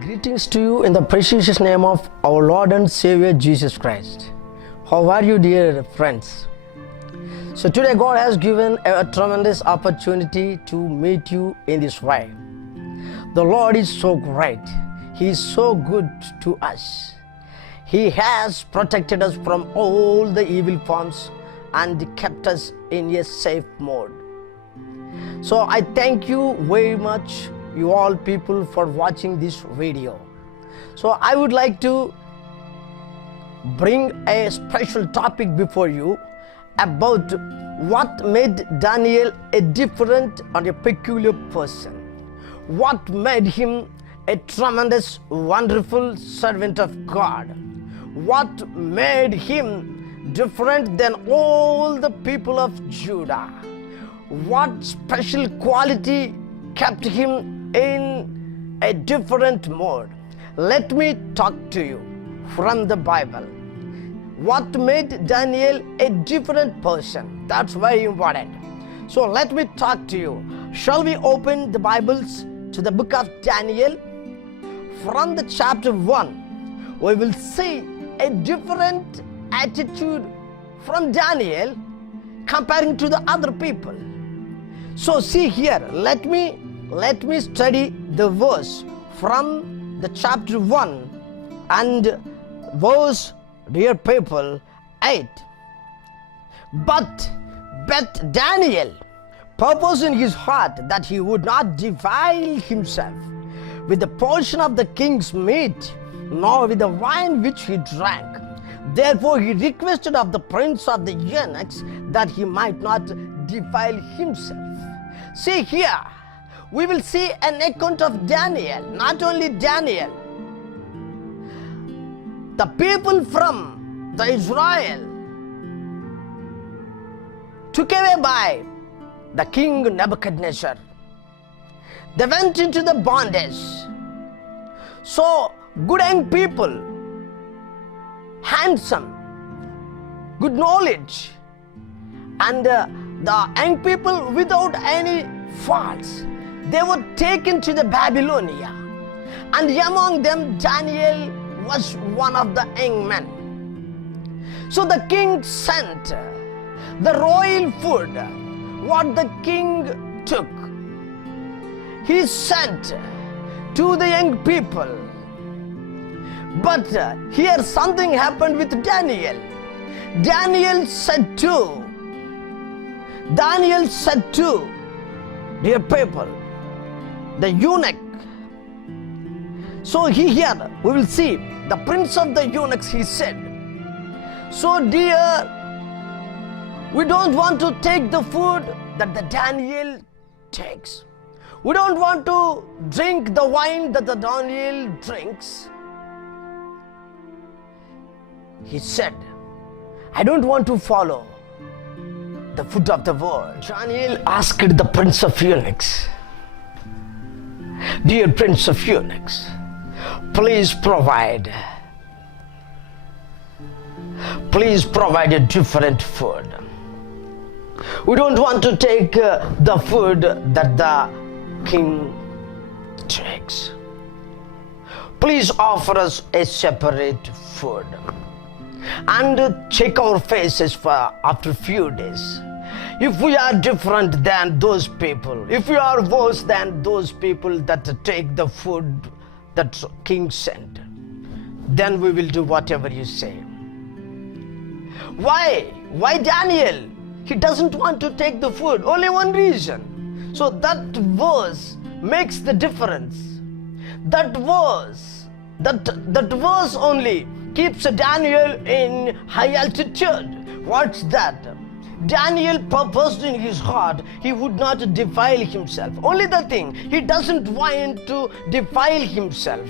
Greetings to you in the precious name of our Lord and Savior Jesus Christ. How are you, dear friends? So today God has given a tremendous opportunity to meet you in this way. The Lord is so great. He is so good to us. He has protected us from all the evil forms and kept us in a safe mode. So I thank you very much, you all people, for watching this video. So I would like to bring a special topic before you about what made Daniel a different and a peculiar person. What made him a tremendous, wonderful servant of God. What made him different than all the people of Judah. What special quality kept him in a different mode. Let me talk to you from the Bible. What made Daniel a different person? That's very important. So let me talk to you. Shall we open the Bibles to the book of Daniel? From the chapter 1, we will see a different attitude from Daniel comparing to the other people. So see here, let me study the verse from the chapter 1 and verse, dear people, 8. But Daniel purposed in his heart that he would not defile himself with the portion of the king's meat, nor with the wine which he drank. Therefore he requested of the prince of the eunuchs that he might not defile himself. See here, we will see an account of Daniel. Not only Daniel, the people from the Israel took away by the king Nebuchadnezzar. They went into the bondage. So good young people, handsome, good knowledge, and the young people without any faults, they were taken to the Babylonia, and among them Daniel was one of the young men. So the king sent the royal food, what the king took, he sent to the young people. But here something happened with Daniel. Daniel said to, dear people, the eunuch. So here we will see the prince of the eunuchs, he said, so dear, we don't want to take the food that the Daniel takes. We don't want to drink the wine that the Daniel drinks. He said, I don't want to follow the food of the world. Daniel asked the prince of eunuchs, dear prince of eunuchs, please provide a different food. We don't want to take the food that the king takes. Please offer us a separate food and check our faces for after a few days. If we are different than those people, if we are worse than those people that take the food that king sent, then we will do whatever you say. Why Daniel? He doesn't want to take the food. Only one reason. So that verse makes the difference. That verse only keeps Daniel in high altitude. What's that? Daniel purposed in his heart he would not defile himself. Only the thing, he doesn't want to defile himself.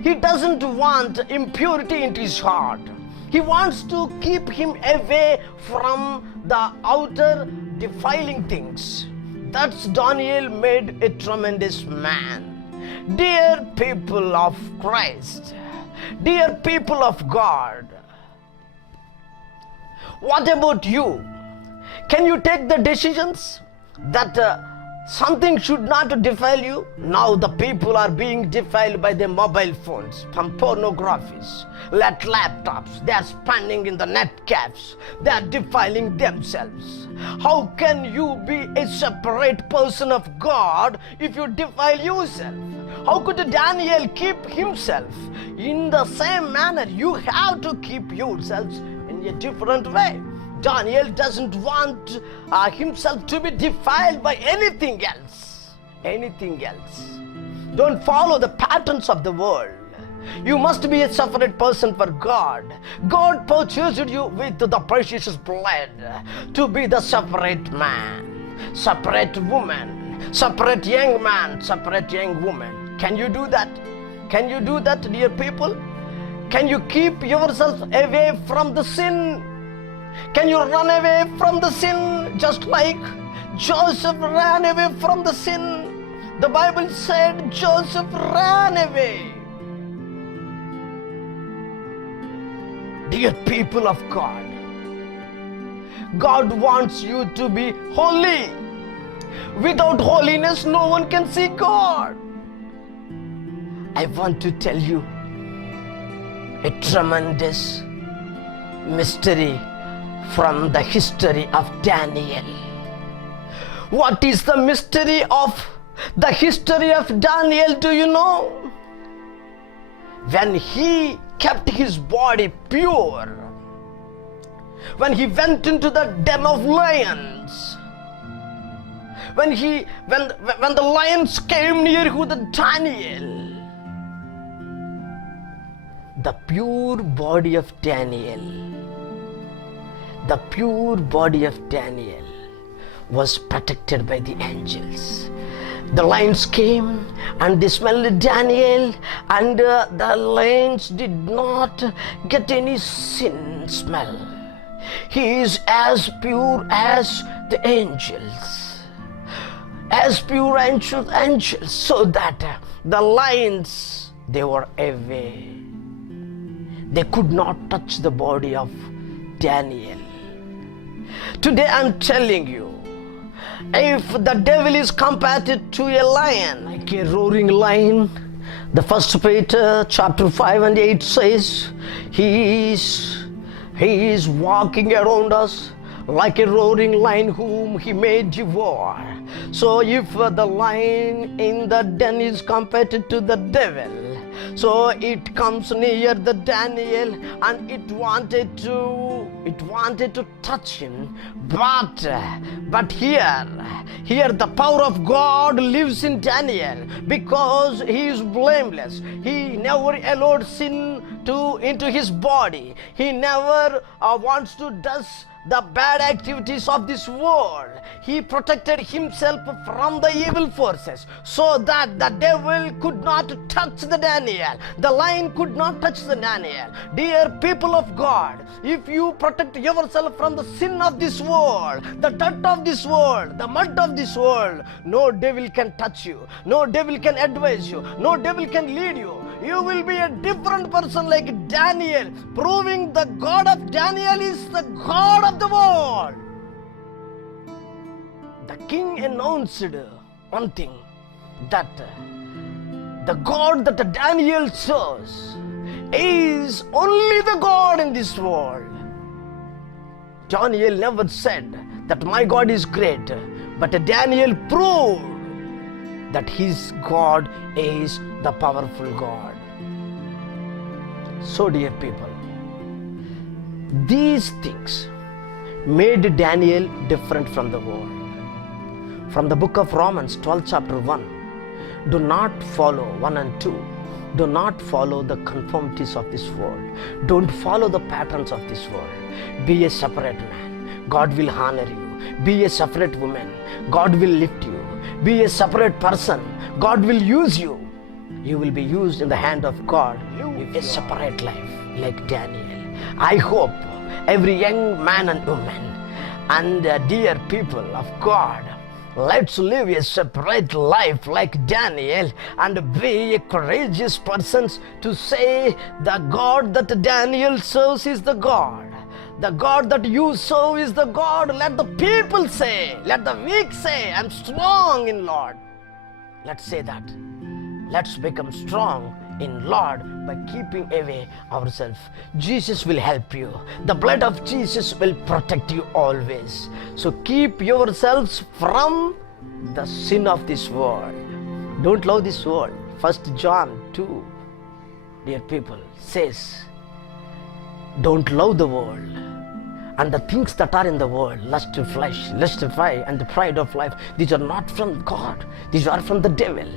He doesn't want impurity in his heart. He wants to keep him away from the outer defiling things. That's Daniel made a tremendous man. Dear people of Christ, dear people of God, what about you? Can you take the decisions that Something should not defile you. Now the people are being defiled by their mobile phones, from pornographies, laptops. They are spending in the net cafes. They are defiling themselves. How can you be a separate person of God if you defile yourself? How could Daniel keep himself? In the same manner, you have to keep yourselves in a different way. Daniel doesn't want himself to be defiled by anything else. Anything else. Don't follow the patterns of the world. You must be a separate person for God. God purchased you with the precious blood to be the separate man, separate woman, separate young man, separate young woman. Can you do that? Can you do that, dear people? Can you keep yourself away from the sin? Can you run away from the sin just like Joseph ran away from the sin? The Bible said Joseph ran away. Dear people of God, God wants you to be holy. Without holiness, no one can see God. I want to tell you a tremendous mystery from the history of Daniel. What is the mystery of the history of Daniel? Do you know? When he kept his body pure, when he went into the den of lions, when the lions came near to Daniel, the pure body of Daniel, the pure body of Daniel was protected by the angels. The lions came and they smelled Daniel, and the lions did not get any sin smell. He is as pure as the angels, as pure angels, so that the lions, they were away. They could not touch the body of Daniel. Today I'm telling you, if the devil is compared to a lion, like a roaring lion, the 1 Peter chapter 5 and 8 says, he is walking around us like a roaring lion whom he may devour. So if the lion in the den is compared to the devil, so it comes near the Daniel and it wanted to touch him, but here the power of God lives in Daniel, because he is blameless. He never allowed sin into his body. He never wants to do the bad activities of this world. He protected himself from the evil forces, so that the devil could not touch the Daniel. The lion could not touch the Daniel. Dear people of God, if you protect yourself from the sin of this world, the dirt of this world, the mud of this world, no devil can touch you. No devil can advise you. No devil can lead you. You will be a different person like Daniel, proving the God of Daniel is the God of the world. The king announced one thing, that the God that Daniel serves is only the God in this world. Daniel never said that my God is great, but Daniel proved that his God is the powerful God. So dear people, these things made Daniel different from the world. From the book of Romans 12 chapter 1, do not follow 1 and 2. Do not follow the conformities of this world. Don't follow the patterns of this world. Be a separate man. God will honor you. Be a separate woman. God will lift you. Be a separate person. God will use you. You will be used in the hand of God. Live a separate life like Daniel. I hope every young man and woman and dear people of God, let's live a separate life like Daniel and be a courageous person to say the God that Daniel serves is the God. The God that you serve is the God. Let the people say, let the weak say, I'm strong in Lord. Let's say that. Let's become strong in Lord by keeping away ourselves. Jesus will help you. The blood of Jesus will protect you always. So keep yourselves from the sin of this world. Don't love this world. 1 John 2, dear people, says, don't love the world and the things that are in the world, lust of flesh, lust of eye, and the pride of life. These are not from God. These are from the devil.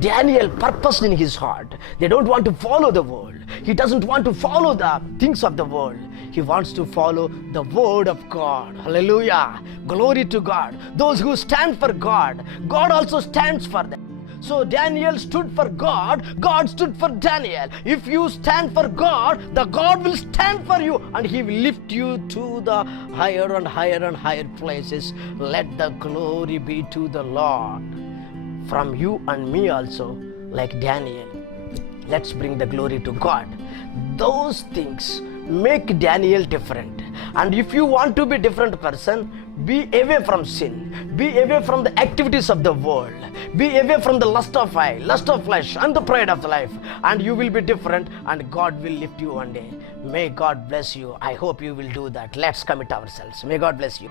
Daniel purposed in his heart. They don't want to follow the world. He doesn't want to follow the things of the world. He wants to follow the word of God. Hallelujah. Glory to God. Those who stand for God, God also stands for them. So Daniel stood for God, God stood for Daniel. If you stand for God, the God will stand for you and He will lift you to the higher and higher and higher places. Let the glory be to the Lord. From you and me also, like Daniel. Let's bring the glory to God. Those things make Daniel different. And if you want to be a different person, be away from sin. Be away from the activities of the world. Be away from the lust of eye, lust of flesh, and the pride of life. And you will be different, and God will lift you one day. May God bless you. I hope you will do that. Let's commit ourselves. May God bless you.